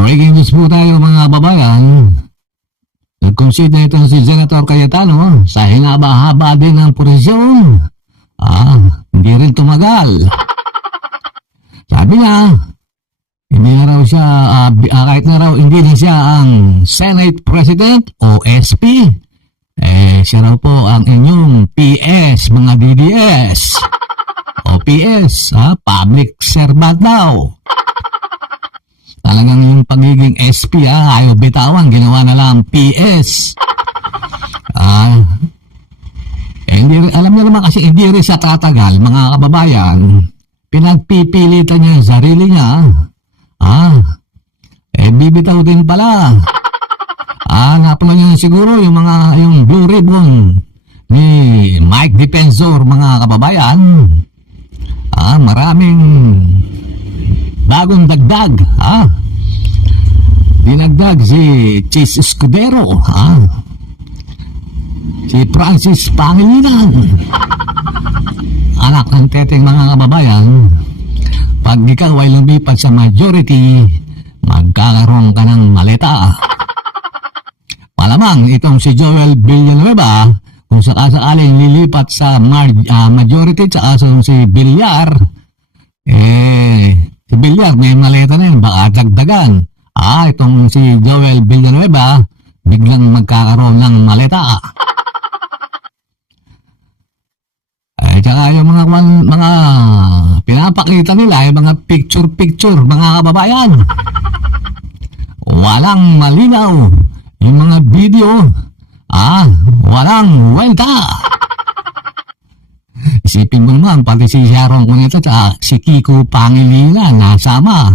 Breaking news po tayo mga kababayan. Nag-consider ito si Senator Cayetano sa hinaba-haba din ng posisyon. Hindi rin tumagal. Sabi niya, hindi na raw siya, kahit na raw hindi na siya ang Senate President o SP, siya raw po ang inyong PS, mga DDS. O PS, public servant daw. Talagang yung pagiging SP, ayaw bitawan, ginawa na lang PS. Hindi, alam niyo naman kasi hindi rin siya tatagal, mga kababayan. Pinagpipilitan niya yung sarili niya. Bibitaw din pala. Napala niyo siguro yung blue ribbon ni Mike Defensor, mga kababayan. Maraming bagong dagdag. Dinagdag si Chis Escudero. Si Francis Pangilinan. Anak ng teteng, mga kababayan, pag ikaw ay lumipat sa majority, magkakaroon ka ng maleta. Malamang itong si Joel Villanueva, kung sakasakaling lilipat sa majority, tsaka si Villar, si Villar may maleta na yun, baka dagdagan. Itong si Joel Villanueva, biglang magkakaroon ng maleta. Tsaka yung mga pinapakita nila, yung mga picture, mga kababayan. Walang malinaw. Yung mga video, walang wenta. Isipin mo naman, pati si Sharon Cuneta at si Kiko Pangilinan nasama,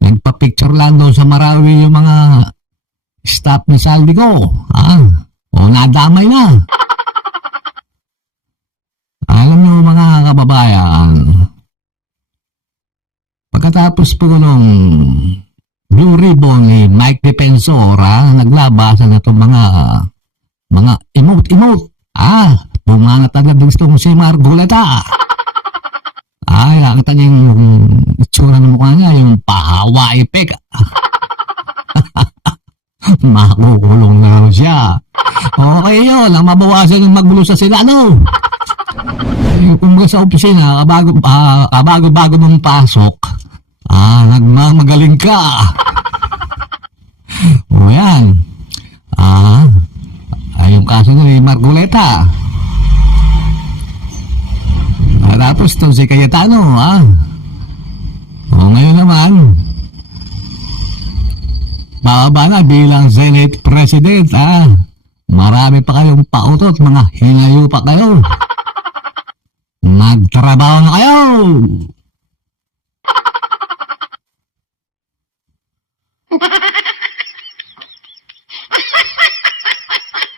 Nagpa-picture lang doon sa Marawi yung mga staff ni Saldico, nadamay na. Alam nyo, mga kababayan, pagkatapos po nung blue ribbon ni Mike Defensor, naglabasan na itong mga emote. Bumangat agad gusto mo si Margoleta. Nakita niya yung itsura ng mukha niya, yung pahawa epek. Makukulong na rin siya. Okay yun, ang mabawasan yung magbulo sa sila, kung sa opisina, kabago mong pasok, nagmamagaling ka. O yan. Yung kaso ni Margoleta. Tapos ito si Cayetano, O ngayon naman, bababa na bilang Senate President, Marami pa kayong pautot, mga hinayo pa kayo. Magtrabaho na kayo!